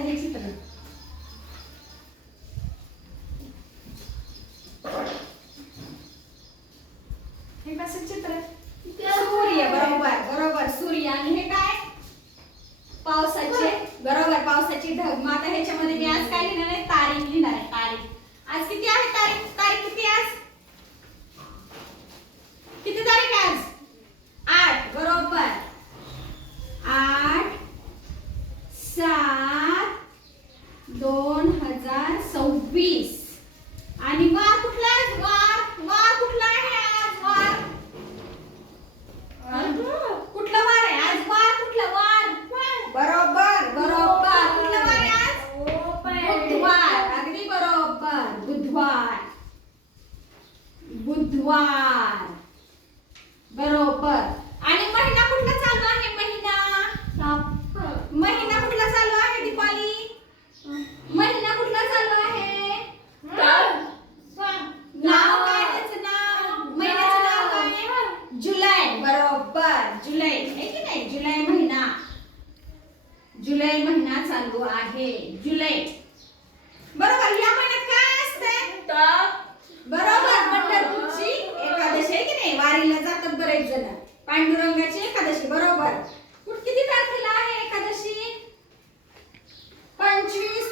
हे चित्र हे कसं चित्र सूर्य बरोबर बरोबर सूर्य आणि हे काय पावसाचे बरोबर पावसाची ढग मग आता ह्याच्यामध्ये मी आज काय लिहिणार आहे तारीख लिहिणार आहे तारीख आज किती आहे तारीख तारीख किती आज किती तारीख आहे आज 8 बरोबर 8/7/2026 आणि वार कुठला आहे वार वार कुठला आहे आज वार कुठला वार आहे आज वार कुठला वार बरोबर बरोबर कुठला वार आहे आज बुधवार अगदी बरोबर बुधवार बुधवार बरोबर आणि महिना कुठला चालू आहे महिना महिना कुठला चालू आहे दीपाली महिना कुठला चालू आहे नाव काय त्याचं नाव महिन्याचं नाव काय जुलै बरोबर जुलै आहे की नाही जुलै महिना चालू आहे जुलै बरोबर या महिन्यात काय असते बरोबर पंढरपूरची एकादशी आहे की नाही वारीला जातात बरेच जण पांडुरंगाची एकादशी बरोबर किती तारखेला आहे एकादशी 25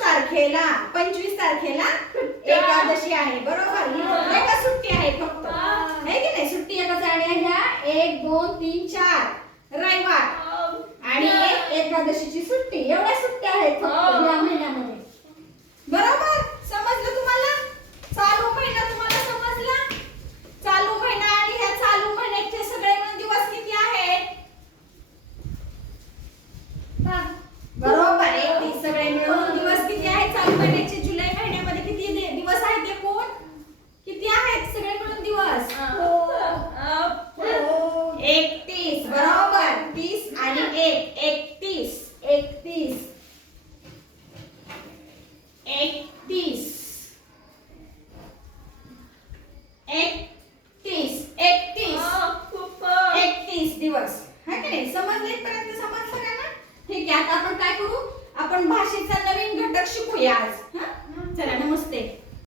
तारखेला एकादशी आहे बरोबर एका सुट्टी आहे फक्त आहे की नाही सुट्टी एका जाण्या ह्या 1 2 3 4 रविवार आणि एकादशीची सुट्टी एवढ्या सुट्ट्या आहेत फक्त या महिन्यामध्ये बरोबर समजलं तुम्हाला चालू महिना तुम्हाला समजला चालू महिना आणि ह्या चालू महिन्याचे सगळे मिळून दिवस किती आहेत बरोबर 31 सगळे मिळून दिवस किती आहेत चालू महिन्याचे जुलै महिन्यामध्ये किती दिवस आहेत एकूण किती आहेत सगळे मिळून दिवस 31 बरोबर 30 आणि 1 31 31 31 दिवस है की नाही समजले पर्यंत समजलं का ना ठीक आहे आता आपण काय करू आपण भाषेचा नवीन घटक शिकूया आज चला नमस्ते